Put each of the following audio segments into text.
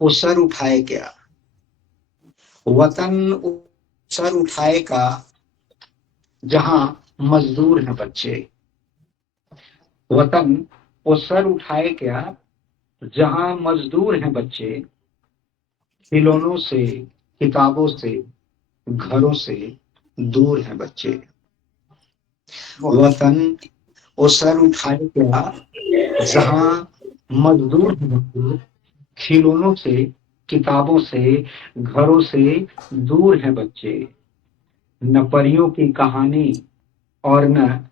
वो सर उठाए क्या, वतन सर उठाएगा जहां मजदूर हैं बच्चे। वतन वो सर उठाए क्या जहां मजदूर हैं बच्चे, खिलौनों से, किताबों से, घरों से दूर हैं बच्चे। वतन वो सर उठाए क्या जहां मजदूर हैं बच्चे, खिलौनों से, किताबों से, घरों से दूर हैं बच्चे। न परियों की कहानी और न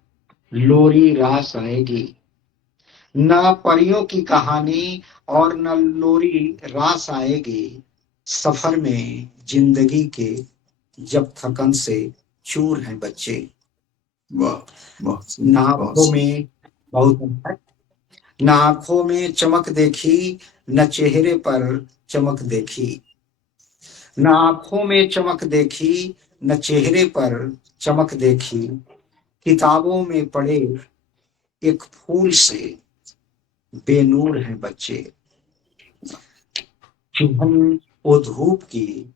लोरी रास आएगी, न परियों की कहानी और न लोरी रास आएगी, सफर में जिंदगी के जब थकन से चूर हैं बच्चे। वाह, न आंखों में बहुत न आंखों में चमक देखी, न चेहरे पर चमक देखी। न आंखों में चमक देखी, न चेहरे पर चमक देखी। किताबों में पढ़े एक फूल से बेनूर हैं बच्चे। चुभन वो धूप की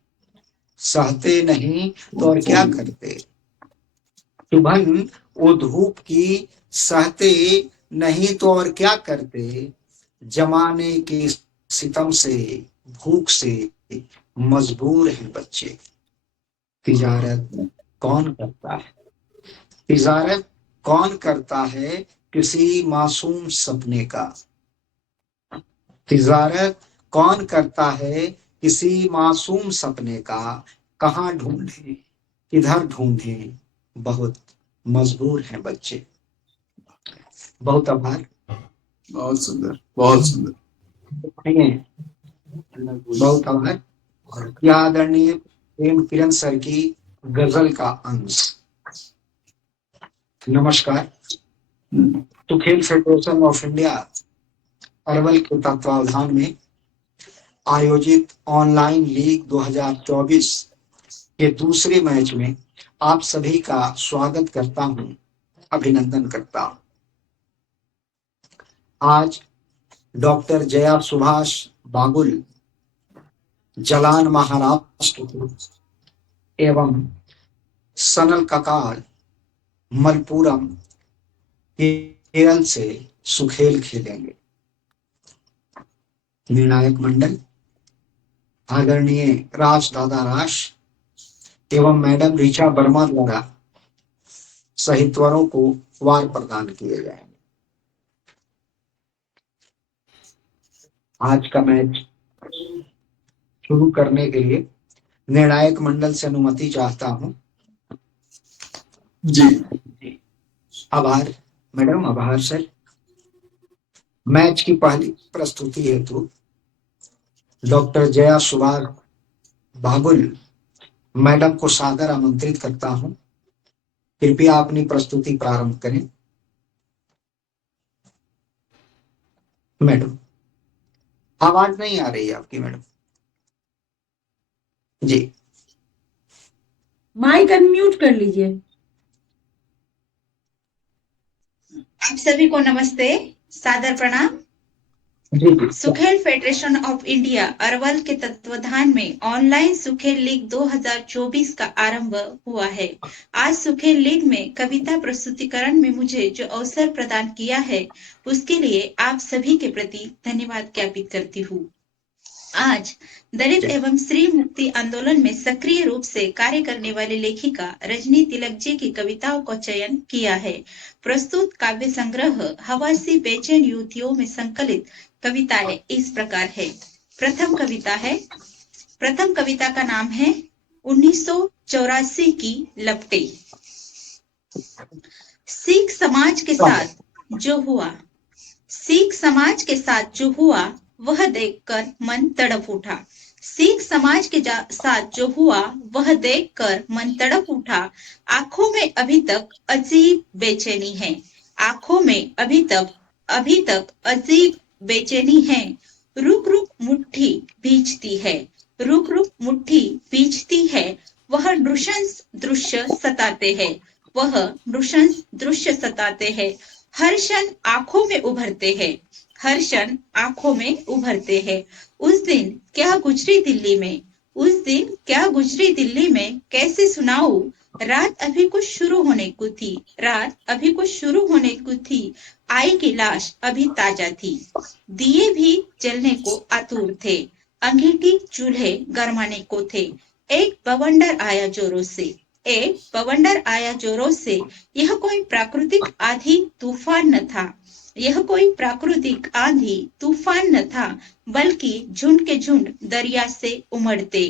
सहते नहीं तो और क्या करते। चुभन वो धूप की सहते नहीं तो और क्या करते। जमाने के सितम से, भूख से मजबूर हैं बच्चे। तिजारत कौन करता है, तिजारत कौन करता है किसी मासूम सपने का। तिजारत कौन करता है किसी मासूम सपने का। कहाँ ढूंढे, किधर ढूंढे, बहुत मजबूर हैं बच्चे। बहुत आभार। बहुत सुंदर, बहुत सुंदर। बहुत आभार। यह आदरणीय प्रेम किरण सर की गजल का अंश। नमस्कार। सुखेल फेडरेशन ऑफ इंडिया अरवल के तत्वावधान में आयोजित ऑनलाइन लीग 2024 के दूसरे मैच में आप सभी का स्वागत करता हूं, अभिनंदन करता हूं। आज डॉक्टर जया सुभाष बागुल, जलान महाराष्ट्र एवं सनल ककाल मलपुरम केरल से सुखेल खेलेंगे। निर्णायक मंडल आदरणीय राज दादा राश एवं मैडम ऋचा वर्मा द्वारा साहित्यवरों को वार प्रदान किए जाएंगे। आज का मैच शुरू करने के लिए निर्णायक मंडल से अनुमति चाहता हूं। जी, आभार मैडम, आभार सर। मैच की पहली प्रस्तुति हेतु डॉक्टर जया सुभाष बागुल मैडम को सादर आमंत्रित करता हूं। कृपया अपनी प्रस्तुति प्रारंभ करें। मैडम, आवाज नहीं आ रही है आपकी मैडम जी। माइक अनम्यूट कर लीजिए। आप सभी को नमस्ते, सादर प्रणाम। सुखेल फेडरेशन ऑफ इंडिया अरवल के तत्वाधान में ऑनलाइन सुखेल लीग 2024 का आरंभ हुआ है। आज सुखेल लीग में कविता प्रस्तुतिकरण में मुझे जो अवसर प्रदान किया है उसके लिए आप सभी के प्रति धन्यवाद ज्ञापित करती हूँ। आज दलित एवं स्त्री मुक्ति आंदोलन में सक्रिय रूप से कार्य करने वाली लेखिका रजनी तिलक जी की कविताओं का चयन किया है। प्रस्तुत काव्य संग्रह हवासी बेचैन युवतियों में संकलित कविताएं इस प्रकार है। प्रथम कविता का नाम है 1984 की लपटे। सिख समाज के साथ जो हुआ वह देखकर मन तड़प उठा। सिख समाज के साथ जो हुआ वह देखकर मन तड़प उठा। आंखों में अभी तक अजीब बेचैनी है। आंखों में अभी तक अजीब बेचैनी है। रुक रुक मुट्ठी भींचती है। रुक रुक मुट्ठी भींचती है। वह नृशंस दृश्य सताते हैं। हर क्षण आंखों में उभरते हैं। हर क्षण आंखों में उभरते हैं। उस दिन क्या गुजरी दिल्ली में, उस दिन क्या गुजरी दिल्ली में कैसे सुनाऊं। रात अभी कुछ शुरू होने को थी, रात अभी कुछ शुरू होने को थी। आई की लाश अभी ताजा थी, दिए भी जलने को आतुर थे, अंगीठी चूल्हे गरमाने को थे। एक बवंडर आया जोरों से, एक बवंडर आया जोरों से। यह कोई प्राकृतिक आंधी तूफान न था, यह कोई प्राकृतिक आंधी तूफान न था, बल्कि झुंड के झुंड दरिया से उमड़ते।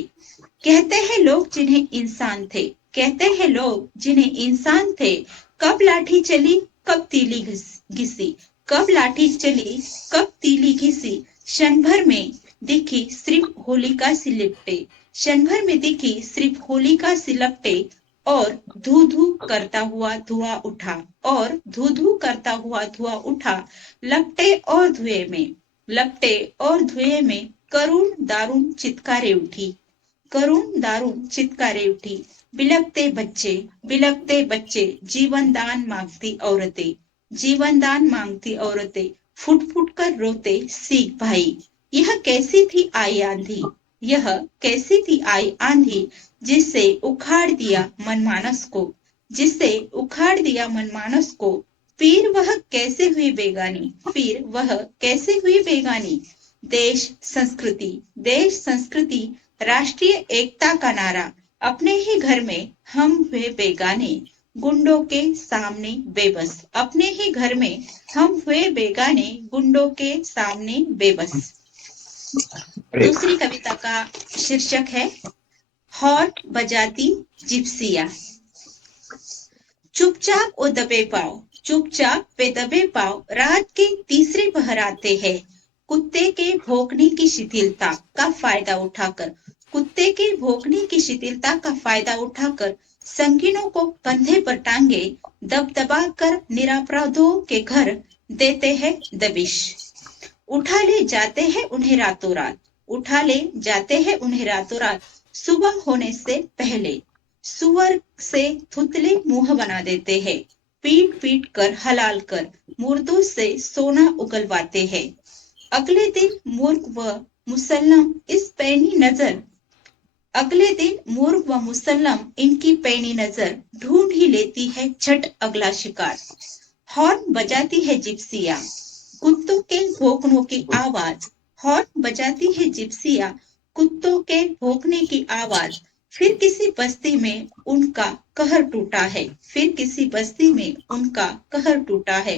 कहते हैं लोग जिन्हें इंसान थे, कहते हैं लोग जिन्हें इंसान थे। कब लाठी चली कब तीली घिसी, कब लाठी चली कब तीली घिसी। क्षण भर में दिखी सिर्फ होलिका सी लिपटे, क्षण भर में दिखी सिर्फ होलिका सी लिपटे। और धू धू करता हुआ धुआं उठा, और धू धू करता हुआ धुआं उठा। लपटे और धुएं में, लपटे और धुएं में करुण दारुण चित्कारे उठी, करुण दारुण चित्कारे उठी। बिलखते बच्चे, बिलखते बच्चे, जीवन दान मांगती औरतें, जीवन दान मांगती औरतें। फुट फुट कर रोते सिख भाई। यह कैसी थी आई आंधी, यह कैसी थी आई आंधी, जिससे उखाड़ दिया मनमानस को, जिससे उखाड़ दिया मनमानस को। फिर वह कैसे हुई बेगानी, फिर वह कैसे हुई बेगानी। देश संस्कृति, देश संस्कृति, राष्ट्रीय एकता का नारा। अपने ही घर में हम हुए बेगाने, गुंडों के सामने बेबस। अपने ही घर में हम हुए बेगाने, गुंडों के सामने बेबस। दूसरी कविता का शीर्षक है हॉर्न बजाती जिप्सिया। चुपचाप ओ दबे पाओ, चुपचाप वे दबे पाओ, रात के तीसरे पहर आते हैं। कुत्ते के भौंकने की शिथिलता का फायदा उठाकर, कुत्ते के भौंकने की शिथिलता का फायदा उठाकर संगीनों को कंधे पर टांगे दबदबा कर निरपराधों के घर देते हैं दबिश। उठा ले जाते हैं उन्हें रातों रात, उठा ले जाते हैं उन्हें रातों रात। सुबह होने से पहले सुअर से थुतले मुंह बना देते हैं, पीट पीट कर हलाल कर मुर्दों से सोना उगलवाते हैं। अगले दिन मूर्ख व मुसल्लम इस पैनी नजर, अगले दिन मूर्ख व मुसल्लम इनकी पैनी नजर ढूंढ ही लेती है झट अगला शिकार। हॉर्न बजाती है जिप्सिया, कुत्तों के भौंकनों की आवाज, हॉर्न बजाती है जिप्सिया, कुत्तों के भौंकने की आवाज। फिर किसी बस्ती में उनका कहर टूटा है, फिर किसी बस्ती में उनका कहर टूटा है।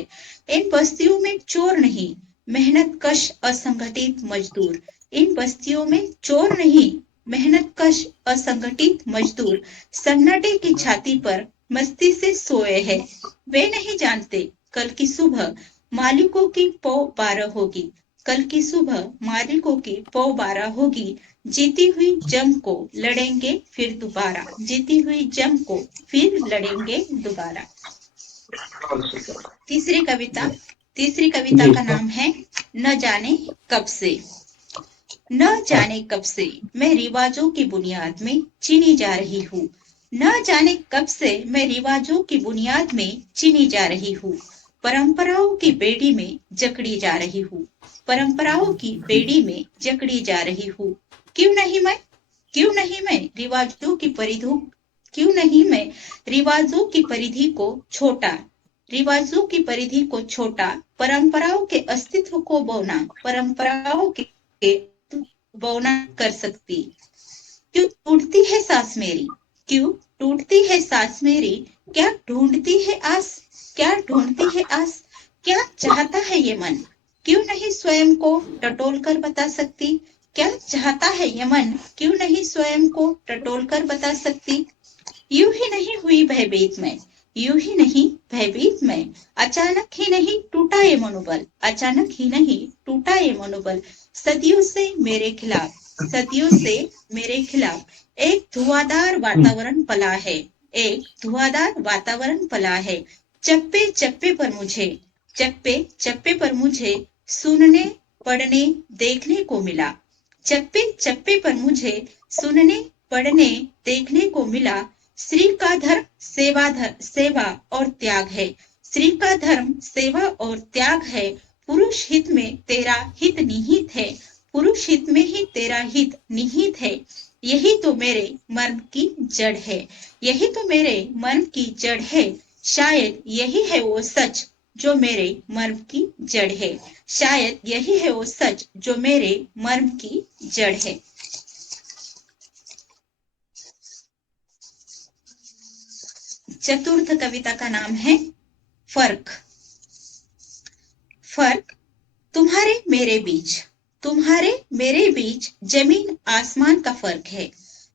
इन बस्तियों में चोर नहीं, मेहनत कश असंगठित मजदूर, इन बस्तियों में चोर नहीं, मेहनत कश असंगठित मजदूर सन्नाटे की छाती पर मस्ती से सोए हैं। वे नहीं जानते कल की सुबह मालिकों की पौ 12 होगी, कल की सुबह मालिकों की पौ 12 होगी। जीती हुई जंग को लड़ेंगे फिर दोबारा, जीती हुई जंग को फिर लड़ेंगे दोबारा। तीसरी कविता का नाम है न जाने कब से। न जाने कब से मैं रिवाजों की बुनियाद में चीनी जा रही हूँ, न जाने कब से मैं रिवाजों की बुनियाद में चीनी जा रही हूँ। परंपराओं की बेड़ी में जकड़ी जा रही हूँ, परंपराओं की बेड़ी में जकड़ी जा रही हूँ। क्यों नहीं मैं रिवाजों की परिधि, क्यों नहीं मैं रिवाजों की परिधि को छोटा, रिवाजों की परिधि को छोटा, परंपराओं के अस्तित्व को बौना, परंपराओं के बौना कर सकती। क्यों टूटती है सांस मेरी, क्यों टूटती है सांस मेरी, क्या ढूंढती है आस, क्या ढूंढती है आस, क्या चाहता है ये मन। क्यों नहीं स्वयं को टटोल कर बता सकती, क्या चाहता है ये मन, क्यों नहीं स्वयं को टटोल कर बता सकती। यूं ही नहीं हुई भयभीत मैं, यूं ही नहीं भयभीत मैं, अचानक ही नहीं टूटा ये मनोबल, अचानक ही नहीं टूटा ये मनोबल। सदियों से मेरे खिलाफ, सदियों से मेरे खिलाफ एक धुआंधार वातावरण पला है, एक धुआंधार वातावरण पला है। चप्पे चप्पे पर मुझे, चप्पे चप्पे पर मुझे सुनने पढ़ने देखने को मिला, चप्पे चप्पे पर मुझे सुनने पढ़ने देखने को मिला। श्री का धर्म सेवा और त्याग है, श्री का धर्म सेवा और त्याग है। पुरुष हित में तेरा हित निहित है, पुरुष हित में ही तेरा हित निहित है। यही तो मेरे मर्म की जड़ है, यही तो मेरे मर्म की जड़ है। शायद यही है वो सच जो मेरे मर्म की जड़ है, शायद यही है वो सच जो मेरे मर्म की जड़ है। चतुर्थ कविता का नाम है फर्क। फर्क। तुम्हारे मेरे बीच, तुम्हारे मेरे बीच जमीन आसमान का फर्क है,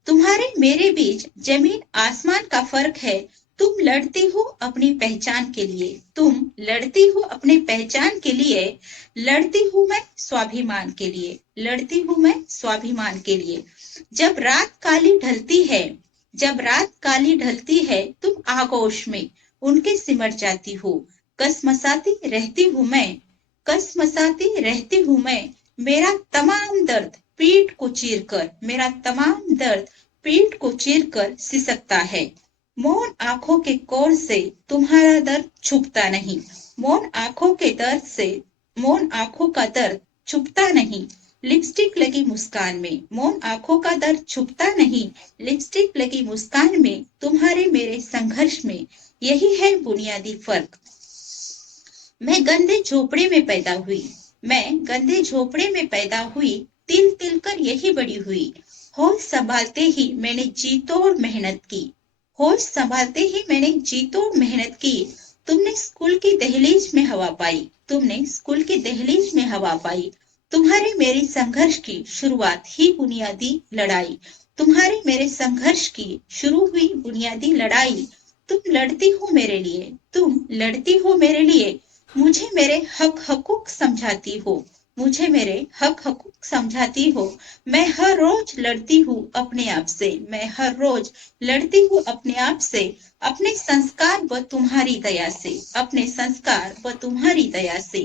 तुम्हारे मेरे बीच जमीन आसमान का फर्क है। तुम लड़ती हो अपनी पहचान के लिए, तुम लड़ती हो अपनी पहचान के लिए, लड़ती हूँ मैं स्वाभिमान के लिए, लड़ती हूँ मैं स्वाभिमान के लिए। जब रात काली ढलती है, जब रात काली ढलती है, तुम आगोश में उनके सिमट जाती हो। कसमसाती रहती हूँ मैं, कसमसाती रहती हूँ मैं। मेरा तमाम दर्द पीठ को चीरकर, मेरा तमाम दर्द पीठ को चीरकर सिसकता है। मौन आंखों के कोर से तुम्हारा दर्द छुपता नहीं, मौन आंखों के दर्द से, मौन आंखों का दर्द छुपता नहीं। लिपस्टिक लगी मुस्कान में, मौन आंखों का दर्द छुपता नहीं, लिपस्टिक लगी मुस्कान में। तुम्हारे मेरे संघर्ष में यही है बुनियादी फर्क। मैं गंदे झोपड़े में पैदा हुई, मैं गंदे झोपड़े में पैदा हुई, तिल तिल कर यही बड़ी हुई। होश संभालते ही मैंने जी तोड़ मेहनत की, होश संभालते ही मैंने जी तोड़ मेहनत की। तुमने स्कूल की दहलीज में हवा पाई, तुमने स्कूल की दहलीज में हवा पाई। तुम्हारे मेरे संघर्ष की शुरुआत ही बुनियादी लड़ाई, तुम्हारे मेरे संघर्ष की शुरू हुई बुनियादी लड़ाई। तुम लड़ती हो मेरे लिए, तुम लड़ती हो मेरे लिए, मुझे मेरे हक हकूक समझाती हो, मुझे मेरे हक हकूक समझाती हो। मैं हर रोज लड़ती हूँ अपने आप से, मैं हर रोज लड़ती हूँ अपने आप से। अपने संस्कार व तुम्हारी दया से, अपने संस्कार व तुम्हारी दया से।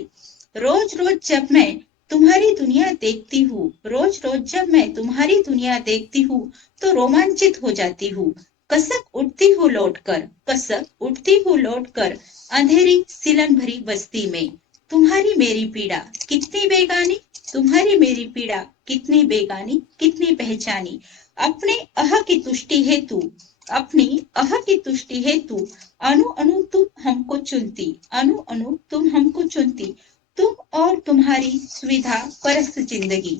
रोज रोज जब मैं तुम्हारी दुनिया देखती हूँ, रोज रोज जब मैं तुम्हारी दुनिया देखती हूँ, तो रोमांचित हो जाती हूँ। कसक उठती हूँ लौटकर, कसक उठती हूँ लौटकर अंधेरी सिलन भरी बस्ती में। तुम्हारी मेरी पीड़ा कितनी बेगानी, तुम्हारी मेरी पीड़ा कितनी बेगानी, कितनी पहचानी। अपने अह की तुष्टि हेतु, अपनी अह की तुष्टि हेतु अनु अनु तुम हमको चुनती, अनु अनु तुम हमको चुनती। तुम और तुम्हारी सुविधा परस्त जिंदगी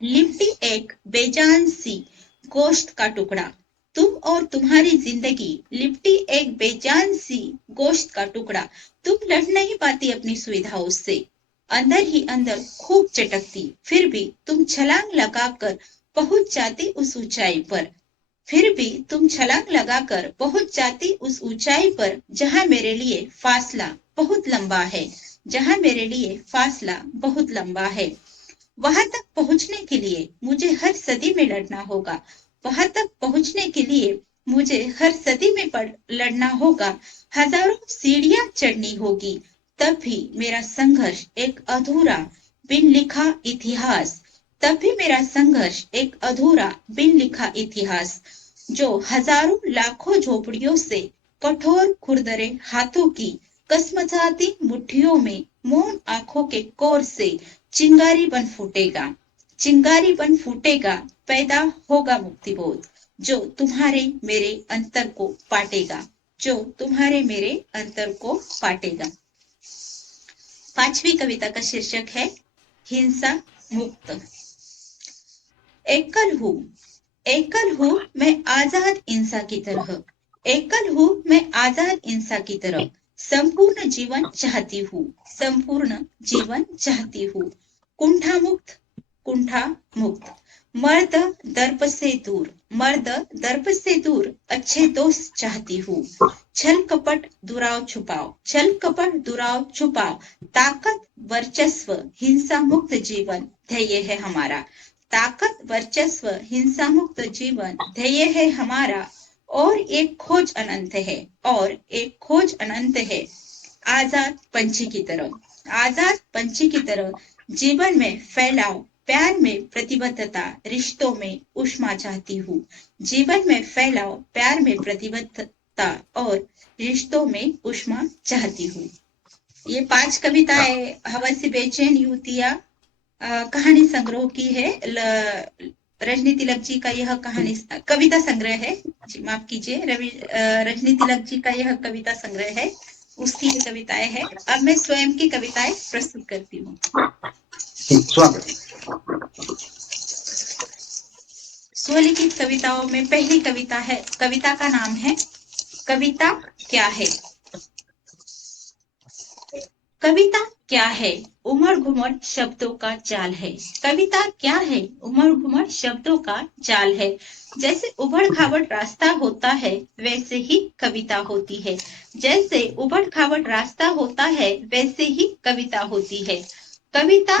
लिपटी एक बेजान सी गोश्त का टुकड़ा, तुम और तुम्हारी जिंदगी लिपटी एक बेजान सी गोश्त का टुकड़ा। तुम लड़ नहीं पाती अपनी सुविधाओं से, अंदर ही अंदर खूब चटकती, फिर भी तुम छलांग लगाकर पहुंच जाती उस ऊंचाई पर, फिर भी तुम छलांग लगाकर पहुंच जाती उस ऊंचाई पर, जहां मेरे लिए फासला बहुत लंबा है, जहां मेरे लिए फासला बहुत लंबा है। वहां तक पहुंचने के लिए मुझे हर सदी में लड़ना होगा, वहां तक पहुंचने के लिए मुझे हर सदी में लड़ना होगा। हजारों सीढ़ियां चढ़नी होगी, तब भी मेरा संघर्ष एक अधूरा बिन लिखा इतिहास, तब भी मेरा संघर्ष एक अधूरा बिन लिखा इतिहास, जो हजारों लाखों झोपड़ियों से, कठोर खुरदरे हाथों की कसमसाती मुट्ठियों में, मौन आंखों के कोर से चिंगारी बन फूटेगा, चिंगारी बन फूटेगा। पैदा होगा मुक्तिबोध, जो तुम्हारे मेरे अंतर को पाटेगा, जो तुम्हारे मेरे अंतर को पाटेगा। पांचवी कविता का शीर्षक है हिंसा मुक्त। एकल हूँ, एकल हूँ मैं आजाद इंसान की तरह, एकल हूँ मैं आजाद इंसान की तरह। संपूर्ण जीवन चाहती हूँ, संपूर्ण जीवन चाहती हूँ। कुंठा मुक्त, कुंठा मुक्त। मर्द दर्प से दूर, मर्द दर्प से दूर, अच्छे दोस्त चाहती हूँ। छल कपट दुराव छुपाओ, छल कपट दुराव छुपाओ। ताकत वर्चस्व हिंसा मुक्त जीवन ध्येय है हमारा, ताकत वर्चस्व हिंसा मुक्त जीवन ध्येय है हमारा। और एक खोज अनंत है, और एक खोज अनंत है। आजाद पंछी की तरह, आजाद पंछी की तरह जीवन में फैलाओ प्यार में प्रतिबद्धता, रिश्तों में ऊष्मा चाहती हूँ। जीवन में फैलाओ प्यार में प्रतिबद्धता और रिश्तों में ऊष्मा चाहती हूँ। ये 5 कविताएं हवस बेचैन युतिया कहानी संग्रह की है। रजनी तिलक जी का यह कहानी कविता संग्रह है, जी माफ कीजिए, रजनी तिलक जी का यह कविता संग्रह है, उसकी ये कविताएं हैं। अब मैं स्वयं की कविताएं प्रस्तुत करती हूँ। स्वागत। स्वलिखित कविताओं में पहली कविता है, कविता का नाम है कविता क्या है। कविता क्या है, उमड़ घुमड़ शब्दों का जाल है। कविता क्या है, उमड़ घुमड़ शब्दों का जाल है। जैसे उबड़ खाबड़ रास्ता होता है वैसे ही कविता होती है। जैसे उबड़ खाबड़ रास्ता होता है वैसे ही कविता होती है। कविता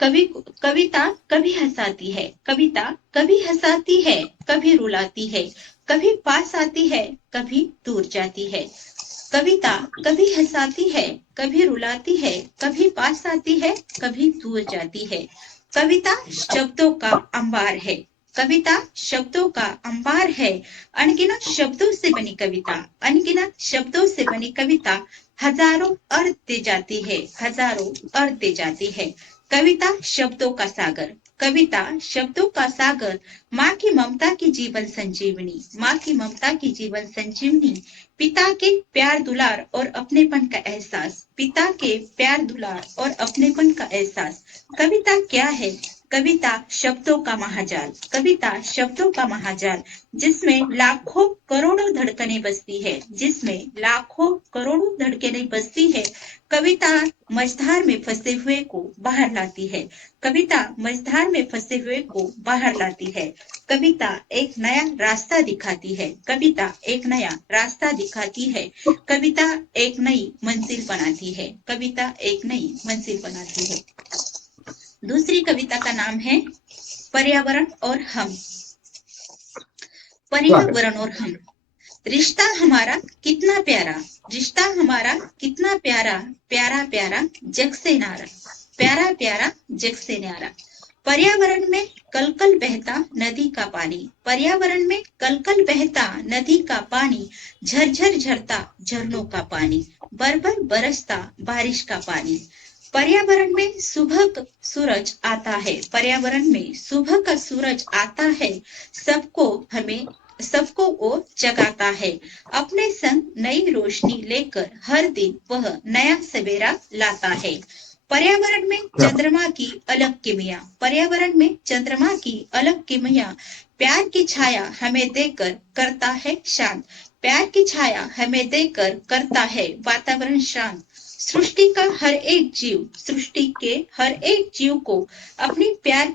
कविता कभी हंसाती है, कविता कभी हंसाती है, कभी रुलाती है, कभी पास आती है, कभी दूर जाती है। कविता कभी हंसाती है, कभी रुलाती है, कभी पास आती है, कभी दूर जाती है। कविता शब्दों का अंबार है, कविता शब्दों का अंबार है। अनगिनत शब्दों से बनी कविता, अनगिनत शब्दों से बनी कविता हजारों अर्थ दे जाती है, हजारों अर्थ दे जाती है। कविता शब्दों का सागर, कविता शब्दों का सागर। माँ की ममता की जीवन संजीवनी, माँ की ममता की जीवन संजीवनी। पिता के प्यार दुलार और अपनेपन का एहसास, पिता के प्यार दुलार और अपनेपन का एहसास। कविता क्या है, कविता शब्दों का महाजाल, कविता शब्दों का महाजाल, जिसमें लाखों करोड़ों धड़कनें बसती है, जिसमें लाखों करोड़ों धड़कनें बसती है। कविता मझधार में फंसे हुए को बाहर लाती है, कविता मझधार में फंसे हुए को बाहर लाती है। कविता एक नया रास्ता दिखाती है, कविता एक नया रास्ता दिखाती है। कविता एक नई मंजिल बनाती है, कविता एक नई मंजिल बनाती है। दूसरी कविता का नाम है पर्यावरण और हम। पर्यावरण और हम। रिश्ता हमारा कितना प्यारा, रिश्ता हमारा कितना प्यारा, प्यारा प्यारा जग से नारा, प्यारा प्यारा जग से न्यारा। पर्यावरण में कलकल बहता नदी का पानी, पर्यावरण में कलकल बहता नदी का पानी, झरझर झरता झरनों का पानी, बरबर बरसता बारिश का पानी। पर्यावरण में सुबह का सूरज आता है, पर्यावरण में सुबह का सूरज आता है, सबको वो जगाता है। अपने संग नई रोशनी लेकर हर दिन वह नया सवेरा लाता है। पर्यावरण में चंद्रमा की अलग किमिया, पर्यावरण में चंद्रमा की अलग किमिया। प्यार की छाया हमें देकर करता है शांत, प्यार की छाया हमें देकर करता है वातावरण शांत। सृष्टि का हर एक जीव, सृष्टि के हर एक जीव को अपनी प्यार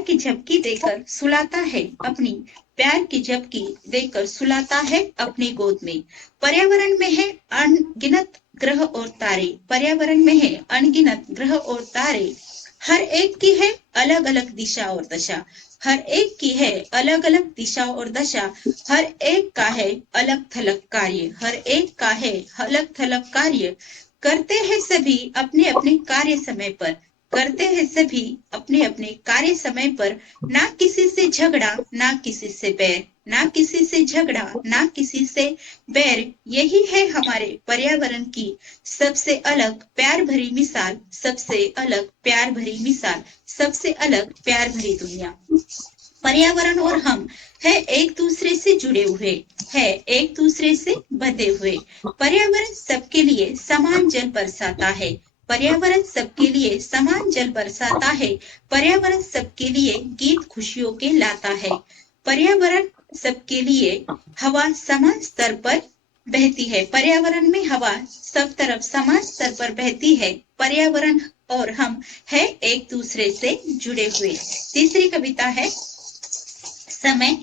की झपकी देकर सुलाता है, अपनी प्यार की झपकी देकर सुलाता है अपनी गोद में। पर्यावरण में है अनगिनत ग्रह और तारे, पर्यावरण में है अनगिनत ग्रह और तारे। हर एक की है अलग अलग दिशा और दशा, हर एक की है अलग अलग दिशा और दशा। हर एक का है अलग थलग कार्य, हर एक का है अलग थलग कार्य। करते हैं सभी अपने अपने कार्य समय पर, करते हैं सभी अपने अपने कार्य समय पर। ना किसी से झगड़ा, ना किसी से बैर, ना किसी से झगड़ा, ना किसी से बैर। यही है हमारे पर्यावरण की सबसे अलग प्यार भरी मिसाल, सबसे अलग प्यार भरी मिसाल, सबसे अलग प्यार भरी दुनिया। पर्यावरण और हम है एक दूसरे से जुड़े हुए, है एक दूसरे से बंधे हुए। पर्यावरण सबके लिए समान जल बरसाता है, पर्यावरण सबके लिए समान जल बरसाता है। पर्यावरण सबके लिए गीत खुशियों के लाता है। पर्यावरण सबके लिए हवा समान स्तर पर बहती है, पर्यावरण में हवा सब तरफ समान स्तर पर बहती है। पर्यावरण और हम है एक दूसरे से जुड़े हुए। तीसरी कविता है समय।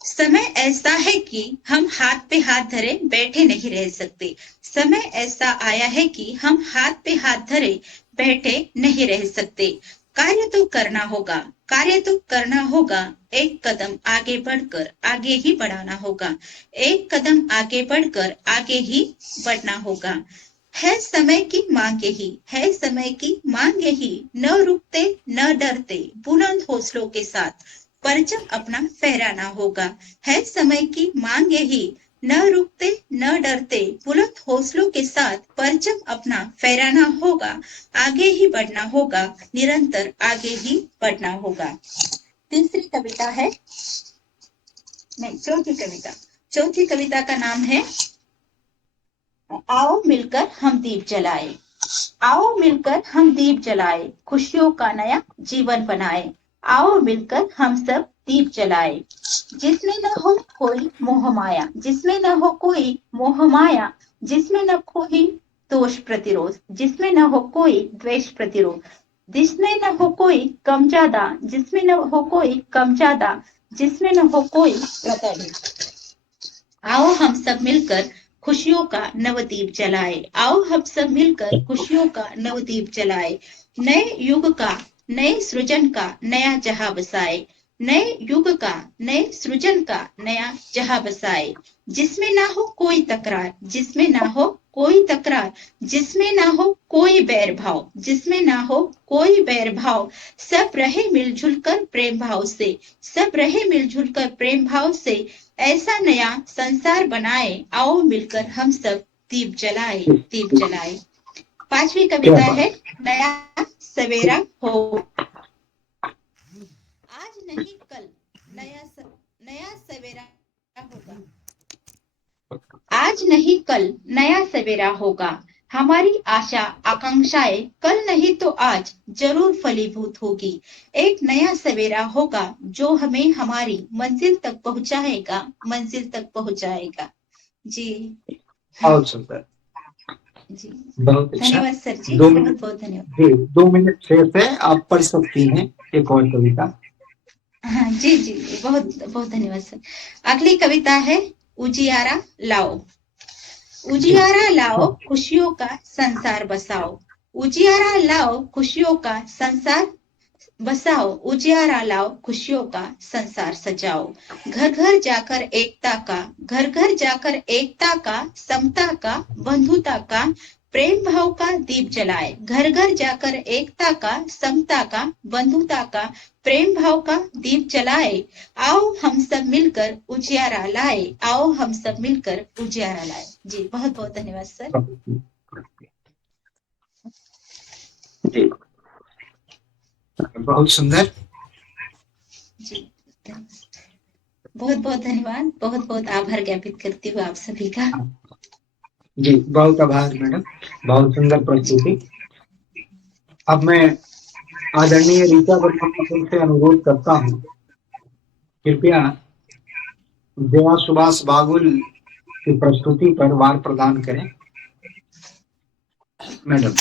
समय ऐसा है कि हम हाथ पे हाथ धरे बैठे नहीं रह सकते, समय ऐसा आया है कि हम हाथ पे हाथ धरे बैठे नहीं रह सकते। कार्य तो करना होगा, कार्य तो करना होगा, एक कदम आगे बढ़कर आगे ही बढ़ाना होगा, एक कदम आगे बढ़कर आगे ही बढ़ना होगा। है समय की मांग यही, है समय की मांग यही, न रुकते न डरते बुलंद हौसलों के साथ परचम अपना फहराना होगा। है समय की मांग यही, न रुकते न डरते बुलंद हौसलों के साथ परचम अपना फहराना होगा, आगे ही बढ़ना होगा, निरंतर आगे ही बढ़ना होगा। तीसरी कविता है, नहीं चौथी कविता का नाम है आओ मिलकर हम दीप जलाए। आओ मिलकर हम दीप जलाए, खुशियों का नया जीवन बनाए। आओ मिलकर हम सब दीप जलाए, जिसमें न हो कोई मोह माया, जिसमें न हो कोई मोह माया, जिसमें न कोई दोष प्रतिरोध, जिसमें न हो कोई द्वेष प्रतिरोध, जिसमें न हो कोई कम ज्यादा, जिसमें न हो कोई कम ज्यादा, जिसमें न हो कोई प्रतिरोध। आओ हम सब मिलकर खुशियों का नवदीप जलाए। आओ हम सब मिलकर खुशियों का नवदीप जलाए। नए युग का, नए सृजन का नया जहां बसाए। नए युग का, नए सृजन का नया जहां बसाए, जिसमें ना हो कोई तकरार, जिसमें ना हो कोई तकरार, जिसमें ना हो कोई बैर भाव, जिसमें ना हो कोई बैर भाव, सब रहे मिलजुल कर प्रेम भाव से, सब रहे मिलजुल कर प्रेम भाव से, ऐसा नया संसार बनाए। आओ मिलकर हम सब दीप जलाए, दीप जलाए। पांचवी क्या कविता बात। है नया सवेरा हो। आज नहीं कल नया सवेरा होगा। आज नहीं कल नया सवेरा होगा। हमारी आशा आकांक्षाएं कल नहीं तो आज जरूर फलीभूत होगी। एक नया सवेरा होगा जो हमें हमारी मंजिल तक पहुंचाएगा, मंजिल तक पहुंचाएगा। जी बहुत सुंदर, जी, बहुत अच्छा। धन्यवाद सर जी, 2 बहुत मिनट, बहुत धन्यवाद। जी 2 मिनट शेष है, आप पढ़ सकती हैं एक और कविता। हाँ जी जी, बहुत बहुत धन्यवाद सर। अगली कविता है उजियारा लाओ। उजियारा लाओ खुशियों का संसार बसाओ। उजियारा लाओ खुशियों का संसार बसाओ। उजियारा लाओ खुशियों का संसार सजाओ। घर घर जाकर एकता का, घर घर जाकर एकता का, समता का, बंधुता का, प्रेम भाव का दीप जलाए। घर घर जाकर एकता का, समता का, बंधुता का, प्रेम भाव का दीप जलाए। आओ हम सब मिलकर उजियारा लाए। आओ हम सब मिलकर उजियारा लाए। जी बहुत बहुत धन्यवाद सर। जी बहुत सुंदर, जी बहुत बहुत धन्यवाद, बहुत बहुत आभार ज्ञापित करती हूँ आप सभी का। जी बहुत आभार मैडम, बहुत सुंदर प्रस्तुति। अब मैं आदरणीय रीता वर्मा जी से अनुरोध करता हूँ, कृपया जया सुभाष बागुल की प्रस्तुति पर वार प्रदान करें। मैडम।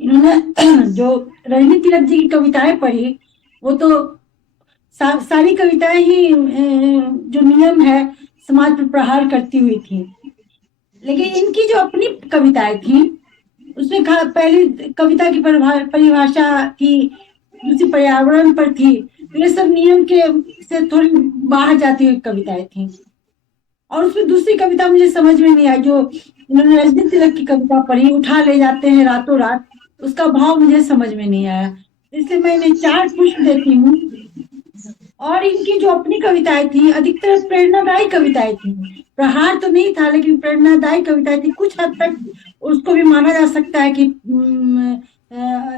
इन्होंने जो रजनी तिलक जी की कविताएं पढ़ी, वो तो सारी कविताएं ही जो नियम है समाज पर प्रहार करती हुई थी, लेकिन इनकी जो अपनी कविताएं थी उसमें पहली कविता की परिभाषा थी, दूसरी पर्यावरण पर थी, तो ये सब नियम के से थोड़ी बाहर जाती हुई कविताएं थी। और उसमें दूसरी कविता मुझे समझ में नहीं आई, जो इन्होंने रजनी तिलक की कविता पढ़ी, उठा ले जाते हैं रातों रात, उसका भाव मुझे समझ में नहीं आया, इसलिए मैं इन्हें 4 पुष्प देती हूँ। और इनकी जो अपनी कविताएं थी अधिकतर प्रेरणादायी कविताएं थी, प्रहार तो नहीं था लेकिन प्रेरणादायी कविताएं थी। कुछ हद तक उसको भी माना जा सकता है कि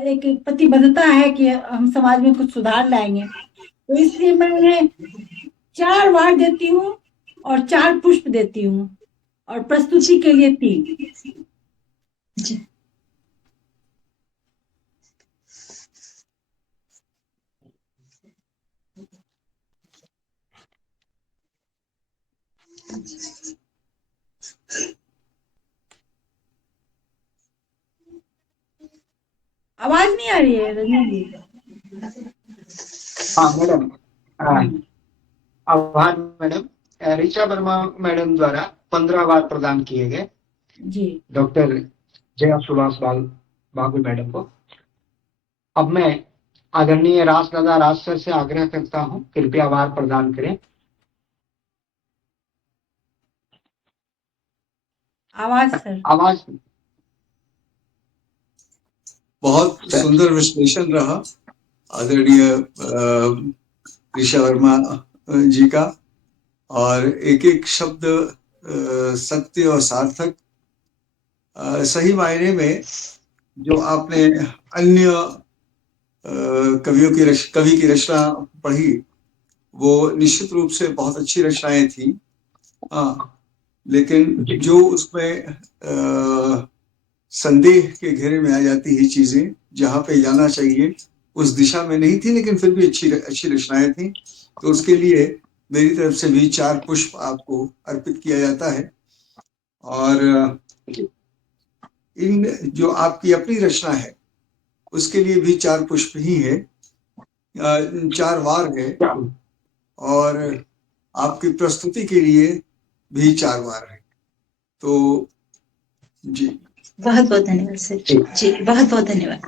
एक प्रतिबद्धता है कि हम समाज में कुछ सुधार लाएंगे, तो इसलिए मैं उन्हें 4 वार देती हूँ और 4 पुष्प देती हूँ, और प्रस्तुति के लिए 3। आवाज नहीं आ रही है रजनी जी? हाँ मैडम, आभार मैडम। ऋचा वर्मा मैडम द्वारा 15 वार प्रदान किए गए जी डॉक्टर जया सुभाष बागुल मैडम को। अब मैं आदरणीय राजदादा राज सर से आग्रह करता हूं, कृपया वार प्रदान करें। आवाज सर, आवाज। बहुत सुंदर विश्लेषण रहा आदरणीय ऋषा वर्मा जी का। और एक एक शब्द सत्य और सार्थक, सही मायने में जो आपने अन्य कवि की रचना पढ़ी वो निश्चित रूप से बहुत अच्छी रचनाएं थी। हाँ, लेकिन जो उसमें संदेह के घेरे में आ जाती है चीजें, जहाँ पे जाना चाहिए उस दिशा में नहीं थी, लेकिन फिर भी अच्छी रचनाएं थी। तो उसके लिए मेरी तरफ से भी 4 पुष्प आपको अर्पित किया जाता है। और इन जो आपकी अपनी रचना है उसके लिए भी 4 पुष्प ही है, 4 वार है, और आपकी प्रस्तुति के लिए भी 4 वार है। तो जी बहुत बहुत धन्यवाद सर जी, बहुत बहुत धन्यवाद।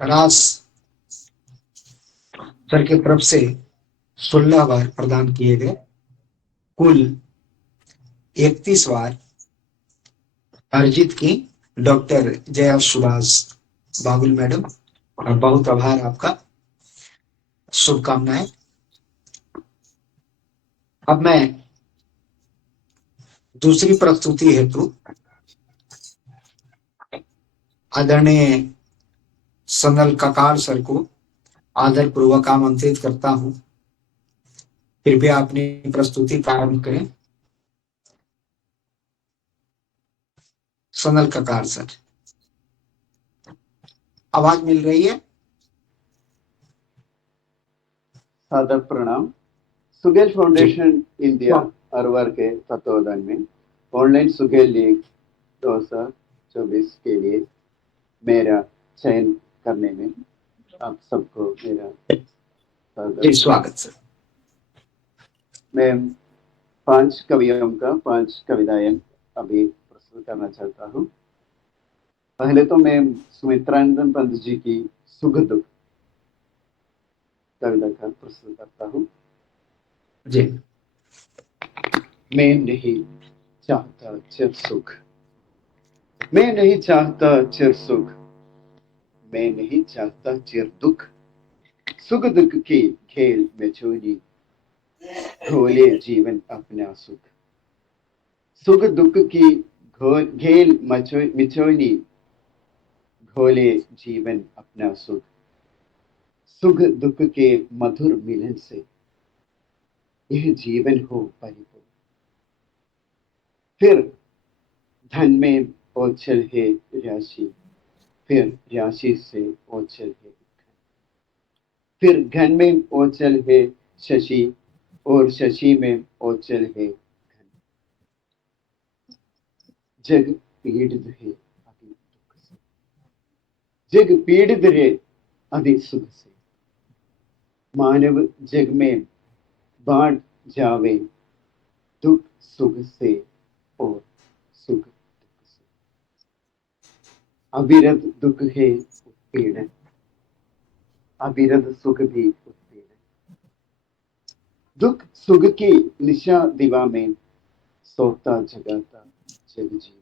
रास सर की तरफ से 16 बार प्रदान किए गए, कुल 31 बार अर्जित की डॉक्टर जया सुभाष बाबुल मैडम, और बहुत आभार आपका, शुभकामनाएं। अब मैं दूसरी प्रस्तुति हेतु आदरणीय सनल ककार सर को आदर पूर्वक आमंत्रित करता हूं। कृपया अपनी प्रस्तुति प्रारंभ करें। सनल ककार सर, आवाज मिल रही है? सादर प्रणाम। सुगेल फाउंडेशन इंडिया अरवर के तत्वावधान में ऑनलाइन सुगेल लीग 2024 के लिए मेरा चयन करने में आप सबको मेरा स्वागत सर। मैं 5 कवियों का 5 कविताएं अभी प्रस्तुत करना चाहता हूँ। पहले तो मैं सुमित्रानंद पंत जी की सुख दुख कविता का प्रस्तुत करता हूँ। जी। मैं नहीं चाहता चिर सुख, मैं नहीं चाहता चिर सुख, मैं नहीं चाहता चिर दुख, सुख दुख की खेल में चोरी घोले जीवन अपना सुख, सुख दुख की घेल मिचोली घोले जीवन अपना सुख, सुख दुख के मधुर मिलन से यह जीवन हो परिपूर्ण। फिर धन में ओछल है राशि, फिर राशि से ओछल है घन, फिर घन में ओछल है शशि, और शशि में ओछल है घन। जग पीड़ित है अभी दुख से, जग पीड़ित है अभी सुख से, मानव जग में बांट जावे दुख सुख से और सुख दुख से। अविरत दुख है उत्पीड़न, अविरत सुख भी उत्पीड़न, दुख सुख की निशा दिवा में सोता जगाता जग जीवन।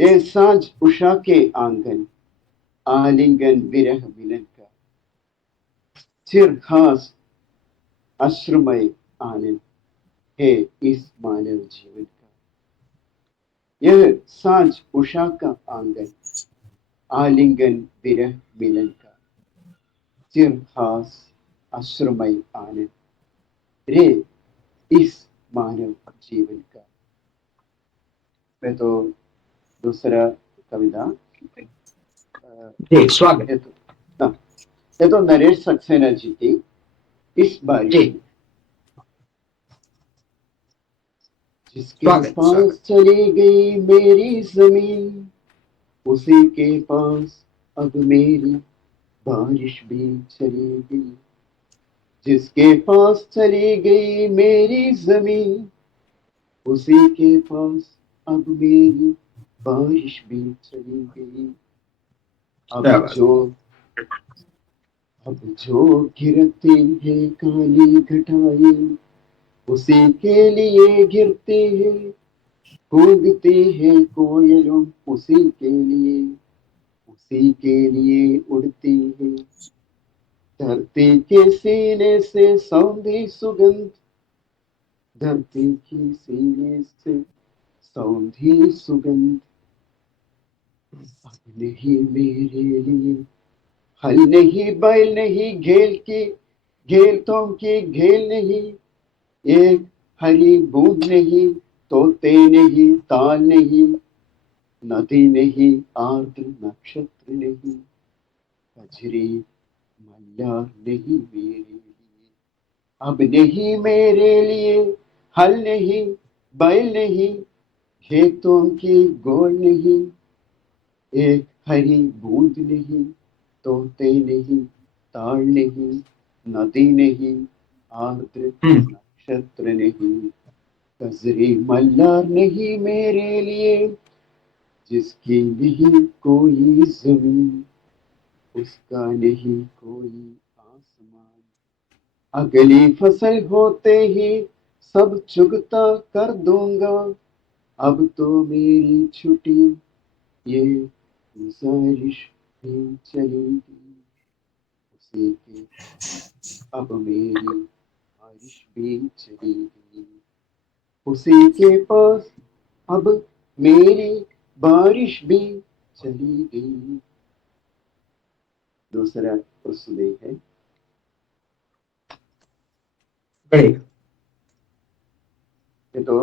ये सांझ उषा के आंगन आलिंगन विरह मिलन का, चिरहास अश्रुमय आनंद है इस मानव जीवन का। यह सांझ उषा का आंगन आलिंगन विरह मिलन का, चिरहास अश्रुमय आनंद रे इस मानव जीवन का। मैं तो दूसरा कविता स्वागत। ये तो नरेश सक्सेना जी की इस बारी। जिसके पास चली गई मेरी जमीन, उसी के पास अब मेरी बारिश भी चली गई। जिसके पास चली गई मेरी जमीन, उसी के पास अब मेरी बारिश भी चली गई। अब जो गिरती है काली घटाएं, उसी के लिए गिरती है, कूदती है कोयलों उसी के लिए, उसी के लिए उड़ती है। धरती के सीने से सौंधी सुगंध, धरती के सीने से सौंधी सुगंध, अब नहीं मेरे लिए हल नहीं, बैल नहीं, घेलतों की घेल नहीं, एक हरी बूंद नहीं, तोते नहीं, ताल नहीं, नदी नहीं, आर्द्र नक्षत्र नहीं, कजरी मल्लार नहीं मेरे लिए, अब नहीं मेरे लिए हल नहीं, बैल नहीं, खेतों की गोल नहीं, एक हरी बूंद नहीं, तोते नहीं, ताल नहीं, नदी नहीं, आर्द्र नक्षत्र नहीं, कजरी मल्लार नहीं मेरे लिए, जिसकी नहीं कोई जमीन, उसका नहीं कोई आसमान, अगली फसल होते ही सब चुगता कर दूंगा, अब तो मेरी छुट्टी ये गुजारिश भी चलेगी, उसी के अब मेरी बारिश भी चलेगी, उसी के पास अब मेरी बारिश भी चलेगी। दूसरा उसमें है बढ़िया। ये तो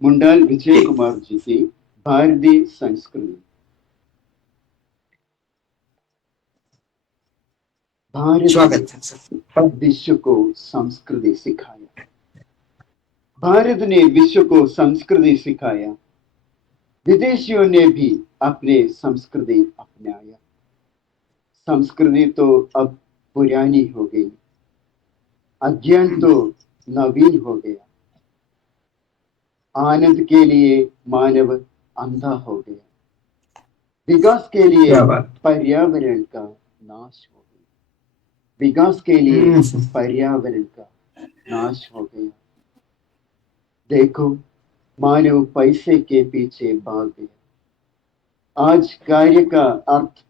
मुंडाल विजय कुमार जी की भारतीय संस्कृति। स्वागत है सर। विश्व को संस्कृति सिखाया, भारत ने विश्व को संस्कृति सिखाया, विदेशियों ने भी अपने संस्कृति अपनाया, संस्कृति तो अब पुरानी हो गई, अज्ञान तो नवीन हो गया, आनंद के लिए मानव अंधा हो गया, विकास के लिए पर्यावरण का नाश हो गया, विकास के लिए पर्यावरण का नाश हो गया, देखो मानव पैसे के पीछे भाग गया, आज कार्य का अर्थ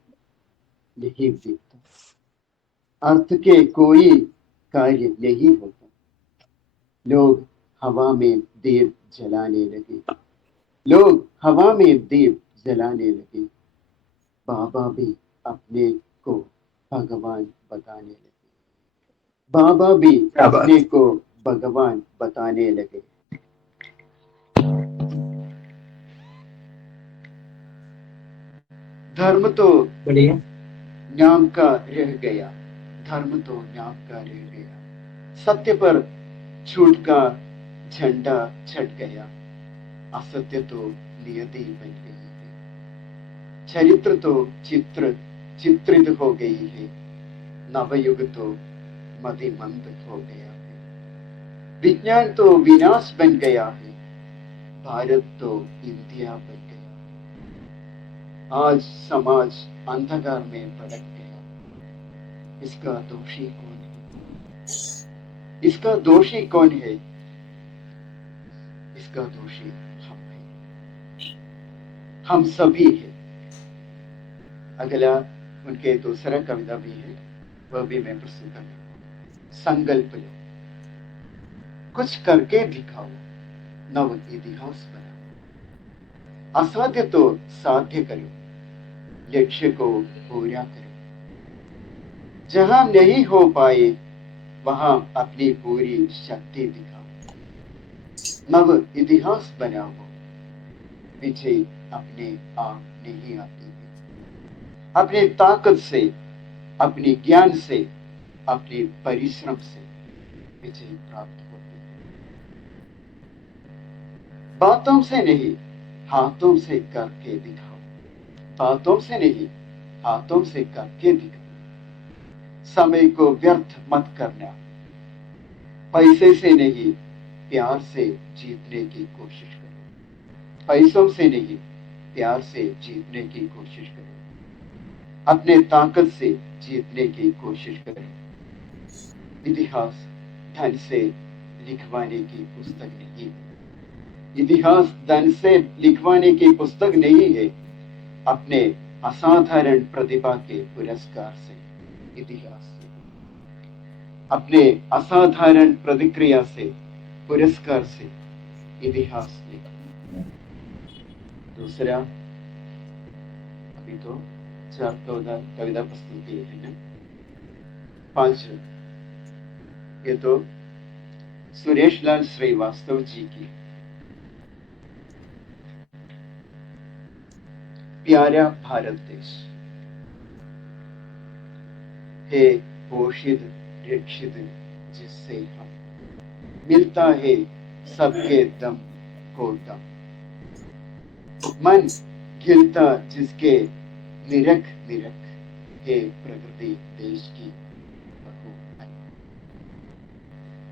नहीं दिखता, अर्थ के कोई कार्य नहीं होता, लोग हवा में दीप जलाने लगे, लोग हवा में दीप जलाने लगे, बाबा भी अपने को भगवान बताने लगे, बाबा भी अपने को भगवान बताने लगे। धर्म तो नाम का रह गया, धर्म तो नाम का रह गया, सत्य पर झूठ का झंडा छट गया, असत्य तो नियति बन गई है, चरित्र तो चित्रित हो गई है, नवयुग तो मतिमंद हो गया है, विज्ञान तो विनाश बन गया है, भारत तो इंडिया बन गया, आज समाज अंधकार में भटक गया, इसका दोषी कौन है? इसका दोषी कौन है? इसका दोषी हम हैं, हम सभी हैं। अगला उनके दूसरा कविता भी है, वह भी मैं प्रस्तुत करूंगा। संकल्प लो, कुछ करके दिखाओ, नव इतिहास बनाओ, असाध्य तो साध्य करो, लक्ष्य को पूरा करो, जहां नहीं हो पाए वहां अपनी पूरी शक्ति दिखाओ, नव इतिहास बनाओ, विजय अपने आप नहीं आती है, अपनी ताकत से, अपनी ज्ञान से, अपने परिश्रम से विजय प्राप्त होती है, बातों से नहीं हाथों से करके दिखाओ, बातों से नहीं हाथों से करके दिखाओ, समय को व्यर्थ मत करना, पैसे से नहीं प्यार से जीतने की कोशिश करो, पैसों से नहीं प्यार से जीतने की कोशिश करो, अपने ताकत से जीतने की कोशिश करो, इतिहास धन से लिखवाने की पुस्तक नहीं है, इतिहास धन से लिखवाने की पुस्तक नहीं है, अपने असाधारण प्रतिभा के पुरस्कार से, इतिहास से, अपने असाधारण प्रतिक्रिया से, पुरस्कार से इतिहास लिखा। दूसरा, अभी तो 4 कविता प्रस्तुत की है ना। 5, ये तो सुरेश लाल श्रीवास्तव जी की प्यारा भारत देश, हे पोषित रक्षित जिससे हम, मिलता है सबके दम को दम, मन खिलता जिसके निरख निरख, हे प्रकृति देश की बहु।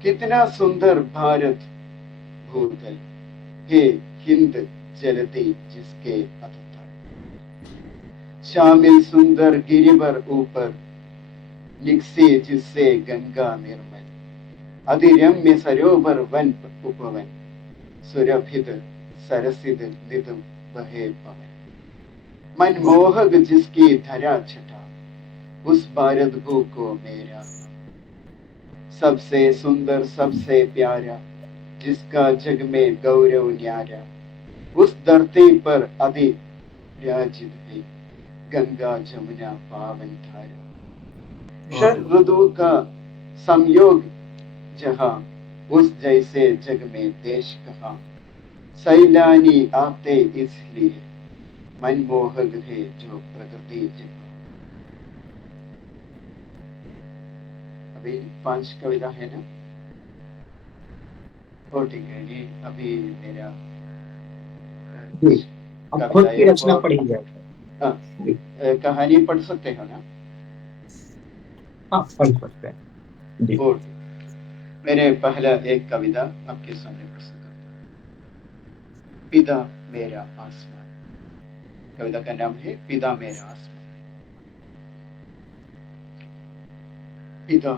कितना सुंदर भारत भूतल, हे हिंद जलती जिसके अतल, शामिल सुंदर गिरिवर ऊपर, निकसे जिससे गंगा निर्मल, अधिरम्य सरोवर वन उपवन, सुरभित सरसिद निध बहे पवन, मनमोहक जिसकी धरा छटा, उस भारत भू को मेरा सबसे सुंदर सबसे प्यारा, जिसका जग में गौरव न्यारा, उस धरती पर अधिराजित है गंगा जमुना पावन धारा, षड ऋतु का संयोग जहां, उस जैसे जग में देश कहां, सैलानी आते इसलिए मनमोहक है जो प्रकृति जहां। अभी 5 कविता है ना, तो ठीक है, ये अभी मेरा अब खुद की रचना पढ़ेगी। हाँ, कहानी पढ़ सकते हो ना? हाँ, पढ़ सकते हैं जी। और मेरे पहला एक कविता आपके सामने प्रस्तुत करता हूँ। पिता मेरा आसमान, कविता का नाम है पिता मेरा आसमान। पिता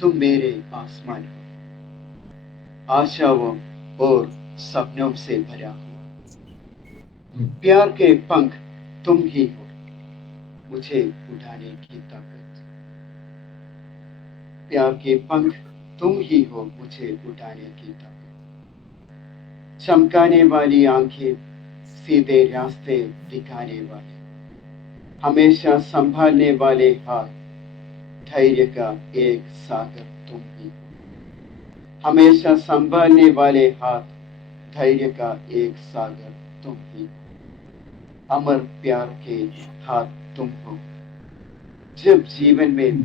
तुम मेरे आसमान हो, आशाओं और सपनों से भरा हो, प्यार के पंख तुम ही हो, मुझे उड़ाने की ताकत, प्यार के पंख तुम ही हो, मुझे उड़ाने की ताकत, चमकाने वाली आंखें, सीधे रास्ते दिखाने वाले, हमेशा संभालने वाले हाथ, धैर्य का एक सागर तुम ही हो, हमेशा संभालने वाले हाथ, धैर्य का एक सागर तुम ही हो, अमर प्यार के हाथ तुम हो, जब जीवन में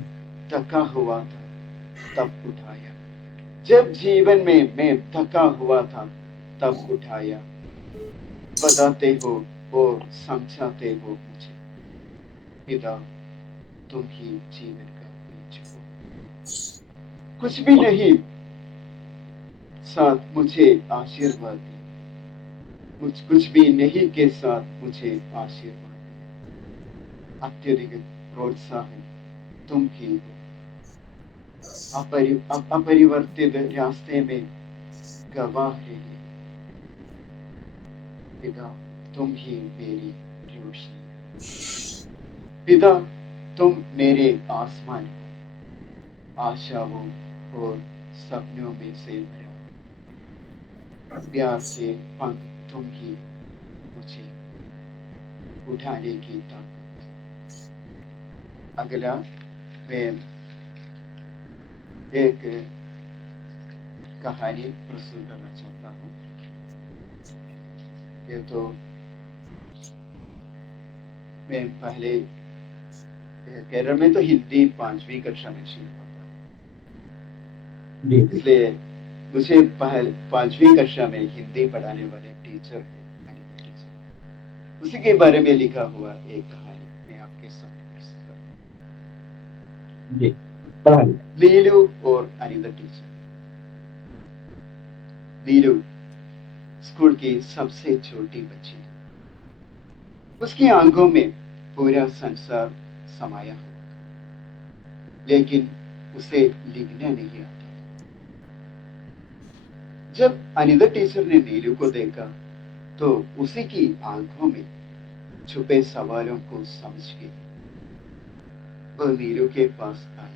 थका हुआ था तब उठाया, जब जीवन में मैं थका हुआ था तब उठाया, बताते हो और समझाते हो मुझे, पिता तुम ही जीवन का बीज हो, कुछ भी नहीं साथ मुझे आशीर्वाद दिया, कुछ भी नहीं के साथ मुझे आशीर्वाद दिया, अत्यधिक प्रोत्साहन तुम ही हो, अपरिवर्तित रास्ते में गवाह रहे, पिता तुम ही मेरी रोशनी, पिता तुम मेरे आसमान हो, आशाओं और सपनों में से भरा, प्यार से पंख तुम ही मुझे उठाने की ताकत। अगला मैं एक कहानी प्रस्तुत करना चाहता हूँ। ये तो मैं पहले केरल में तो हिंदी 5वीं कक्षा में शुरू होता है, इसलिए मुझे 5वीं कक्षा में हिंदी पढ़ाने वाले टीचर उसी के बारे में लिखा हुआ एक कहानी मैं आपके सामने प्रस्तुत करता हूँ। नीलू और अनिता टीचर। नीलू स्कूल की सबसे छोटी बच्ची थी, उसकी आंखों में पूरा संसार समाया हुआ, लेकिन उसे लिखना नहीं आता। जब अनिता टीचर ने नीलू को देखा तो उसी की आंखों में छुपे सवालों को समझ गई। वह नीरू के पास आए।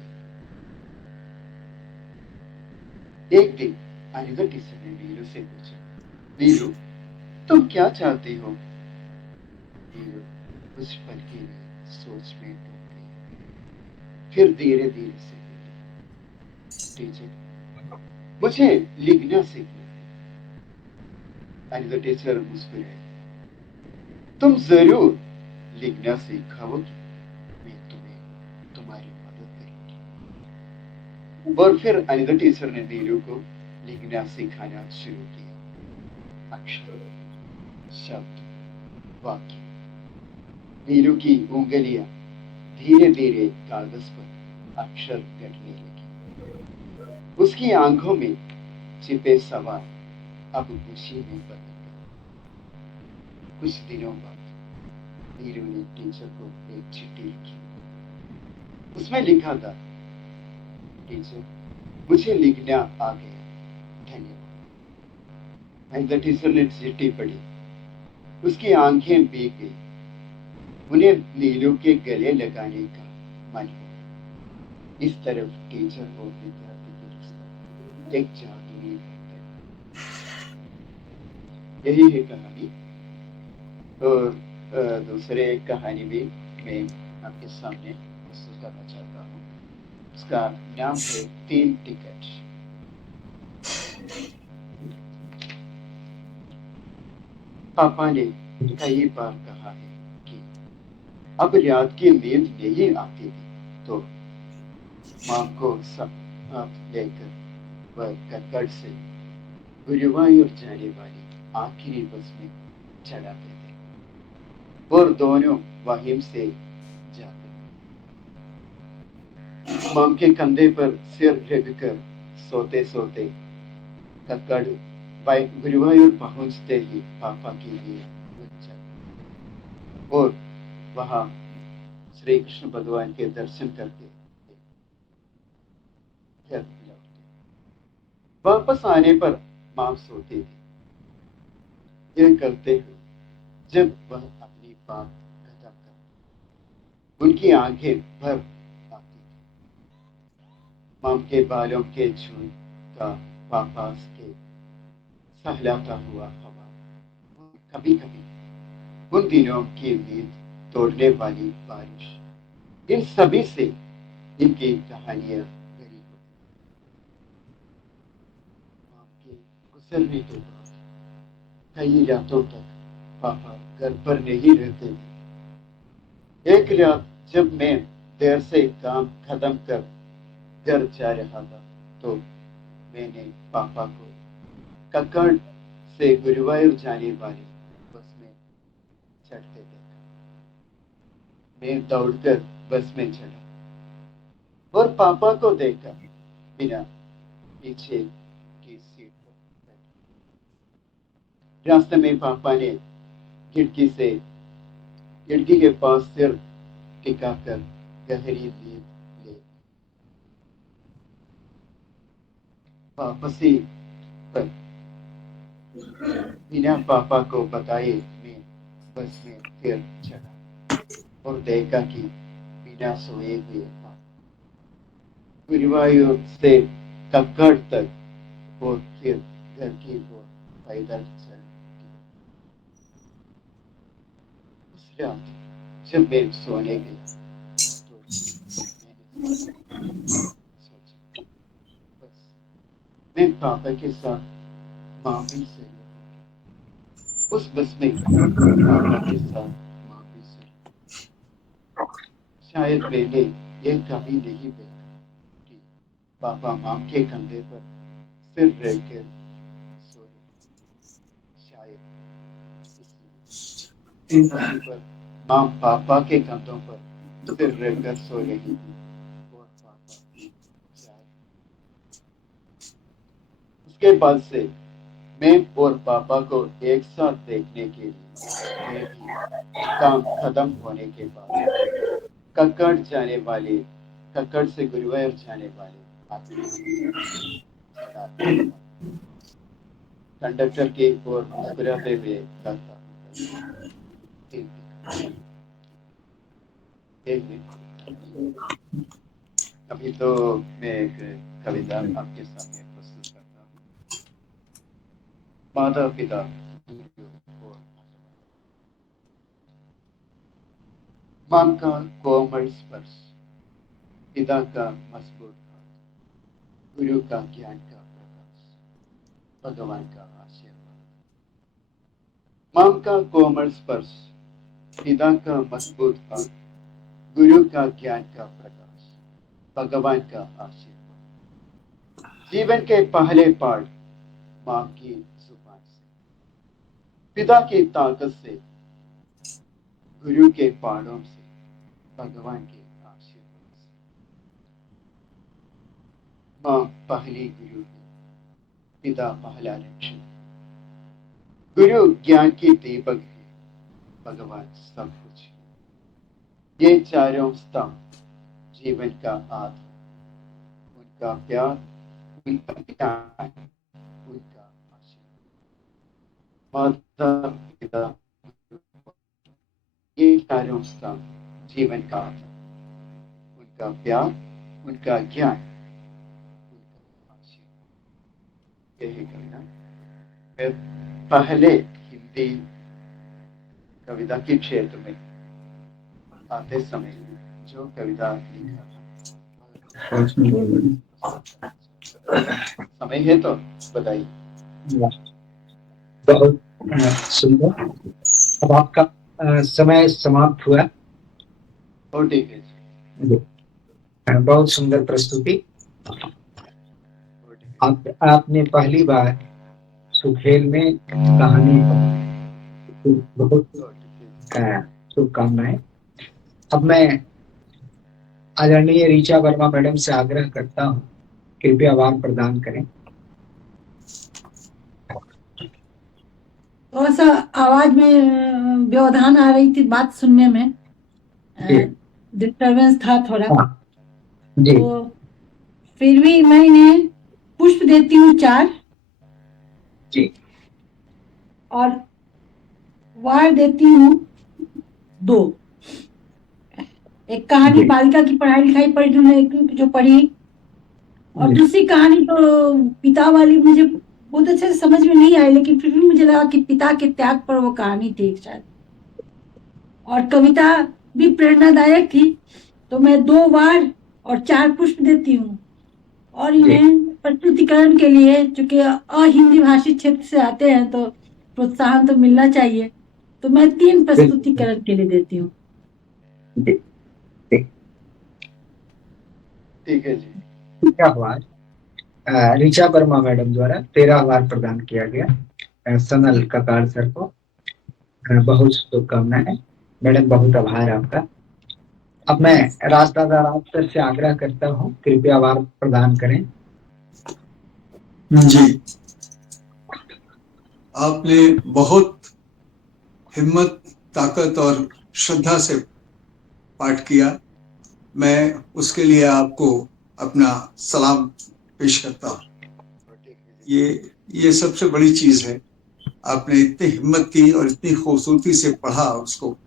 एक दिन अनिता टीचर ने नीरू से पूछा, नीरू तुम क्या चाहती हो? नीरू कुछ पल के लिए सोच में डूब गई, फिर धीरे धीरे से बोली, टीचर मुझे लिखना सीखना है। अनिता टीचर मुस्कुराई, तुम जरूर लिखना सीखोगी, मैं तुम्हें तुम्हारी मदद करूंगी। और फिर अनिता टीचर ने नीरू को लिखना सिखाना शुरू किया। अक्षर, शब्द, वाक्य। नीरू की उंगलियां धीरे धीरे कागज पर अक्षर गढ़ने लगी। उसकी आंखों में छिपे सवाल अब खुशी में बदल गए। कुछ दिनों बाद नीरू ने टीचर को एक चिट्ठी लिखी। उसमें लिखा था, टीचर मुझे लिखना आ गया, धन्यवाद। अनिता टीचर ने चिट्ठी पढ़ी, उसकी आंखें भीग गई। उन्हें नीरू के गले लगाने का मन हुआ। इस तरफ टीचर और विद्यार्थी के रिश्ता एक जादुई है। यही है कहानी। और दूसरे एक कहानी भी मैं आपके सामने प्रस्तुत करना चाहता हूँ। उसका नाम है 3 टिकट। पापा ने कई बार कहा है कि अब रात की नींद नहीं आती थी तो माँ को साथ लेकर वह कक्कड़ से गुरुवायूर जाने वाली आखिरी बस में चढ़ाते थे और दोनों वहीं से जाते। माँ के कंधे पर सिर रखकर सोते सोते कक्कड़ गुरुवायूर पहुंचते ही पापा के लिए उठ जाते और वहां श्री कृष्ण भगवान के दर्शन करके घर लौटते। वापस आने पर माँ सोती थी। यह करते हुए जब वह अपनी बात खत्म करती, उनकी आंखें भर आती थी। माँ के बालों के झूल का वापस के सहलाता हुआ हवा, कभी कभी उन दिनों की नींद तोड़ने वाली बारिश, इन सभी से इनकी कहानियां भरी होती। माँ के गुजरने के बाद कई रातों तक पापा घर पर नहीं रहते थे। एक रात जब मैं देर से काम खत्म कर घर जा रहा था तो मैंने पापा को कक्कड़ से गुरुवायूर जाने वाली बस में चढ़ते देखा। मैं दौड़कर बस में चढ़ा और पापा को देखा बिना पीछे की सीट पर बैठे। रास्ते में पापा ने खिड़की के पास सिर टिकाकर गहरी नींद ले। वापसी पर बिना पापा को बताए मैं बस में फिर चढ़ा और देखा कि बिना सोए हुए गुरुवायूर से कक्कड़ तक और फिर घर की ओर पैदल चल दिया। उस रात जब मैं सोने गया तो मैंने सोचा, बस मैं पापा के साथ माँ भी सही, उस बस में पापा के साथ माँ भी सही। शायद मैंने ये कभी नहीं देखा कि पापा माँ के कंधे पर सिर रखकर सो रहे। शायद इसलिए पर माँ पापा के कंधों पर सिर रखकर सो रही थी और पापा शायद। उसके बाद से मैं और पापा को एक साथ देखने के लिए मैं भी काम खत्म होने के बाद कक्कड़ से गुरुवायूर जाने वाले कंडक्टर की ओर मुस्कुराते हुए कहता, एक मिनट अभी तो मैं एक कविता आपके सामने प्रस्तुत करता हूँ। माता पिता माँ का कोमल स्पर्श, पिता का मजबूत हाथ, गुरु का ज्ञान का प्रकाश, भगवान का आशीर्वाद। माँ का कोमल स्पर्श, पिता का मजबूत हाथ, गुरु का ज्ञान का प्रकाश, भगवान का आशीर्वाद। जीवन के पहले पाठ माँ की जुबान से, पिता की ताकत से, गुरु के पाठों से, भगवान के आशीर्वाद से। माँ पहली गुरु है, पिता पहला रक्षक, गुरु ज्ञान की दीपक है, भगवान सब कुछ है। ये चारों स्तंभ जीवन का आधार, उनका प्यार, उनका ज्ञान, उनका आशीर्वाद। माता पिता, ये चारों स्तंभ जीवन का आधार, उनका प्यार, उनका ज्ञान, उनका आशीर्वाद। यही कविता फिर पहले हिंदी कविता के क्षेत्र में आते समय जो कविता लिखा था, समय है तो बताइए। बहुत सुंदर। अब आपका समय समाप्त हुआ। और ठीक है जी। बहुत सुंदर प्रस्तुति। आपने पहली बार सुखेल में कहानी पढ़ी, बहुत शुभकामनाएं। अब मैं आदरणीय ऋचा वर्मा मैडम से आग्रह करता हूँ, कृपया वार प्रदान करें। थोड़ा सा आवाज में व्यवधान आ रही थी, बात सुनने में डिस्टरबेंस था थोड़ा। जी। तो फिर भी मैं इन्हें पुष्प देती हूँ 4 जी, और वार देती हूँ 2। एक कहानी बालिका की पढ़ाई लिखाई पढ़ी तुमने जो पढ़ी, और दूसरी कहानी तो पिता वाली मुझे बहुत अच्छे से समझ में नहीं आई, लेकिन फिर भी मुझे लगा कि पिता के त्याग पर वो कहानी थी शायद, और कविता भी प्रेरणादायक थी। तो मैं 2 वार और 4 पुष्प देती हूँ। और इन्हें प्रस्तुतिकरण के लिए, चूंकि अहिंदी भाषी क्षेत्र से आते हैं तो प्रोत्साहन तो मिलना चाहिए, तो मैं 3 प्रस्तुतिकरण के लिए देती हूँ। ठीक है जी। क्या हुआ, ऋचा वर्मा मैडम द्वारा 13 वार प्रदान किया गया सनल ककार सर को। बहुत शुभकामनाएं मैडम, बहुत आभार आपका। अब मैं राजदादा राज सर से आग्रह करता हूँ, कृपया वार प्रदान करें। जी, आपने बहुत हिम्मत, ताकत और श्रद्धा से पाठ किया। मैं उसके लिए आपको अपना सलाम पेश करता हूँ। ये सबसे बड़ी चीज है। आपने इतनी हिम्मत की और इतनी खूबसूरती से पढ़ा उसको।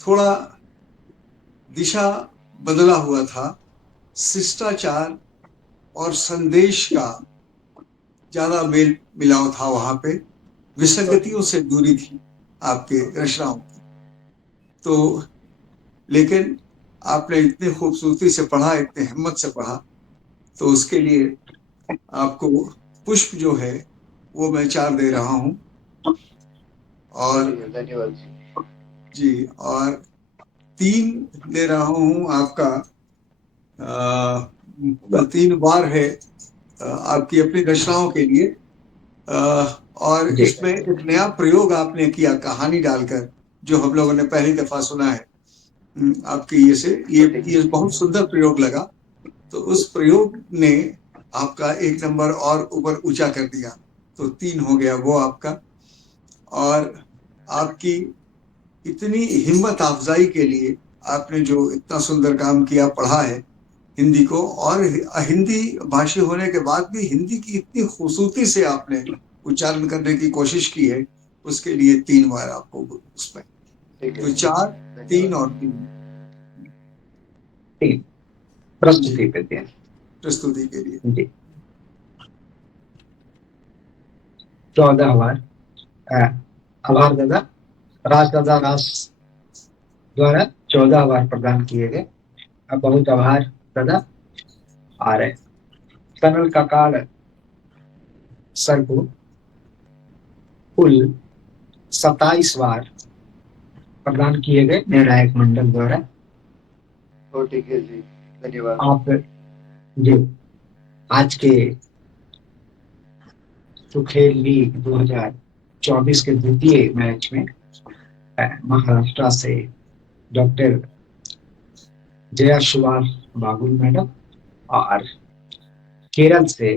थोड़ा दिशा बदला हुआ था, शिष्टाचार और संदेश का ज्यादा मेल मिलाव था वहां पे, विसंगतियों से दूरी थी आपके रचनाओं की। तो लेकिन आपने इतनी खूबसूरती से पढ़ा, इतनी हिम्मत से पढ़ा, तो उसके लिए आपको पुष्प जो है वो मैं 4 दे रहा हूं। और धन्यवाद जी, और 3 दे रहा हूं आपका 3 बार है आपकी अपनी रचनाओं के लिए। और इसमें एक नया प्रयोग आपने किया कहानी डालकर, जो हम लोगों ने पहली दफा सुना है आपकी ये बहुत सुंदर प्रयोग लगा। तो उस प्रयोग ने आपका 1 नंबर और ऊपर ऊंचा कर दिया, तो 3 हो गया वो आपका। और आपकी इतनी हिम्मत अफजाई के लिए आपने जो इतना सुंदर काम किया, पढ़ा है हिंदी को, और हिंदी भाषी होने के बाद भी हिंदी की इतनी खूबसूरती से आपने उच्चारण करने की कोशिश की है, उसके लिए 3 बार आपको उसमें। तो 4, 3 और 3। 3 प्रस्तुति पे दें प्रस्तुति के लिए। जी। 14 अवार्ड आभार दादा, राज दादा राज द्वारा 14 अवार्ड प्रदान किए गए। अब बहुत आभार दादा। और सनल काकाड़ सर को कुल 27 बार प्रदान किए गए निर्णायक मंडल द्वारा। ठीक है जी, धन्यवाद। आप जी आज के सुखेल लीग 2024 के द्वितीय मैच में महाराष्ट्र से डॉक्टर जया सुभाष बागुल मैडम और केरल से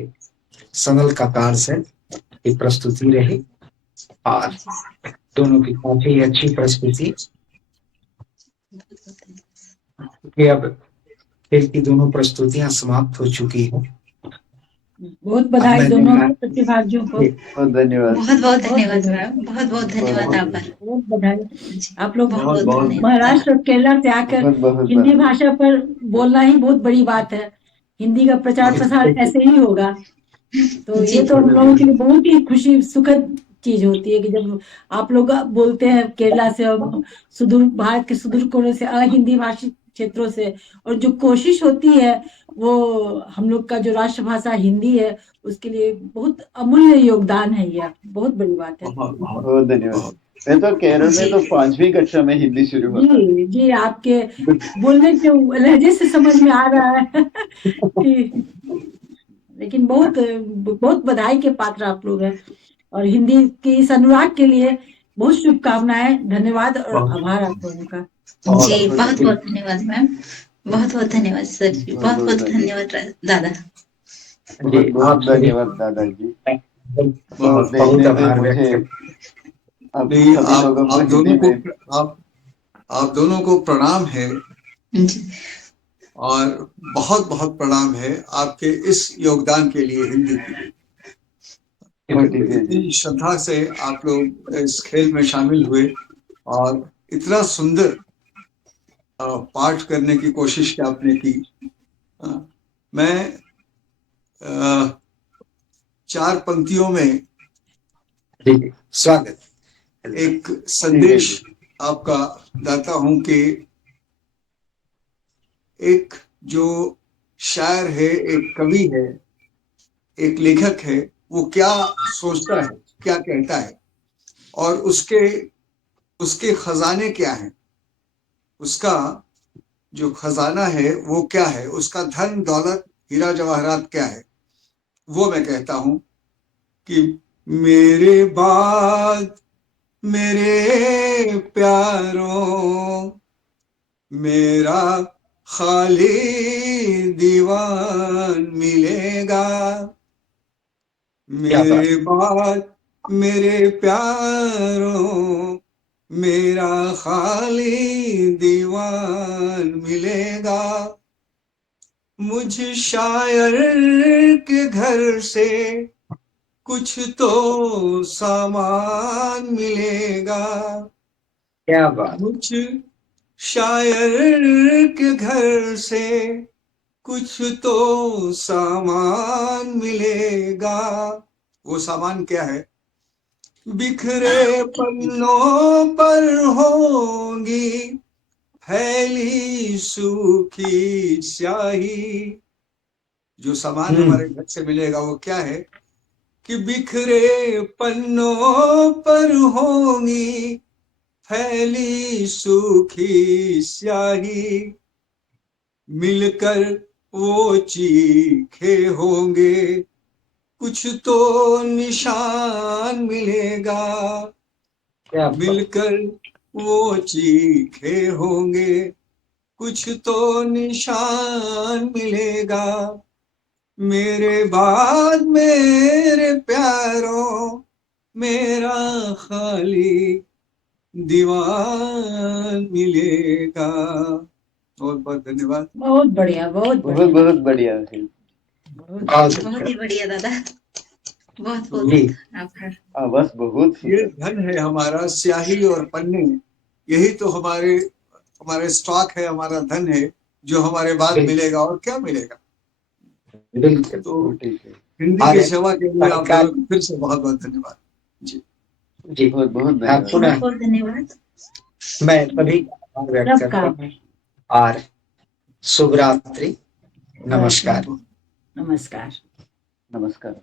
सनल काकाड़ सर की प्रस्तुति रही और दोनों की काफी अच्छी प्रस्तुति। अब खेल की दोनों प्रस्तुतियां समाप्त हो चुकी हैं। बहुत बधाई दोनों प्रतिभागियों को। बहुत धन्यवाद। बहुत बहुत धन्यवाद मैम, बहुत बहुत धन्यवाद आप पर। बहुत बधाई। आप लोग बहुत बहुत महाराष्ट्र और केरला से आकर हिंदी भाषा पर बोलना ही बहुत बड़ी बात है। हिंदी का प्रचार प्रसार ऐसे ही होगा, तो ये तो हम लोगों के लिए बहुत ही खुशी सुखद चीज होती है कि जब आप लोग बोलते हैं केरला से और सुदूर भारत के सुदूर कोने से हिंदी भाषी क्षेत्रों से, और जो कोशिश होती है वो हम लोग का जो राष्ट्रभाषा हिंदी है उसके लिए बहुत अमूल्य योगदान है। यह बहुत बड़ी बात है। बहुत धन्यवाद। मैं तो केरल में तो 5वीं कक्षा में हिंदी शुरू हुआ। जी जी, आपके बोलने के लहजे से समझ में आ रहा है कि लेकिन बहुत बहुत बधाई के पात्र आप लोग हैं और हिंदी के इस अनुराग के लिए बहुत शुभकामनाएं, धन्यवाद और आभार आप लोगों का। जी बहुत बहुत धन्यवाद मैम, बहुत बहुत धन्यवाद सर जी, बहुत बहुत धन्यवाद दादा। बहुत धन्यवाद दादाजी। बहुत आभार मुझे आप दोनों को प्रणाम है और बहुत बहुत प्रणाम है आपके इस योगदान के लिए हिंदी की। इतनी श्रद्धा से आप लोग इस खेल में शामिल हुए और इतना सुंदर पाठ करने की कोशिश की आपने की। मैं 4 पंक्तियों में स्वागत एक संदेश आपका दाता हूं कि एक जो शायर है, एक कवि है, एक लेखक है, वो क्या सोचता है, क्या कहता है और उसके खजाने क्या हैं, उसका जो खजाना है वो क्या है, उसका धन दौलत हीरा जवाहरात क्या है। वो मैं कहता हूं कि मेरे बाद मेरे प्यारों मेरा खाली दीवान मिलेगा, मेरे बाद मेरे प्यारों मेरा खाली दीवान मिलेगा, मुझ शायर के घर से कुछ तो सामान मिलेगा। क्या बात। मुझ शायर के घर से कुछ तो सामान मिलेगा। वो सामान क्या है? बिखरे पन्नों पर होंगी फैली सूखी स्याही। जो सामान हमारे घर से मिलेगा वो क्या है कि बिखरे पन्नों पर होंगी फैली सूखी स्याही, मिलकर वो चीखे होंगे कुछ तो निशान मिलेगा, मिलकर वो चीखे होंगे कुछ तो निशान मिलेगा, मेरे बाद मेरे प्यारों मेरा खाली दीवान मिलेगा। बहुत बहुत धन्यवाद। बहुत बढ़िया, बहुत बढ़िया, बहुत बढ़िया, बहुत ही बढ़िया दादा, बहुत बहुत आभार। बस बहुत ये धन है हमारा, स्याही और पन्ने, यही तो हमारे स्टॉक है, हमारा धन है जो हमारे बाद बिल्कुल। मिलेगा और क्या मिलेगा। बिल्कुल। तो ठीक है हिंदी और की सेवा के लिए आप सरकार- लोगों को फिर से बहुत बहुत धन्यवाद। जी जी बहुत बहुत मैं धन्यवाद पुनः बहुत बहुत धन्यवाद। मैं सभी का आभार व्यक्त करता सबका हूँ और शुभ रात्रि, नमस्कार। नमस्कार। नमस्कार।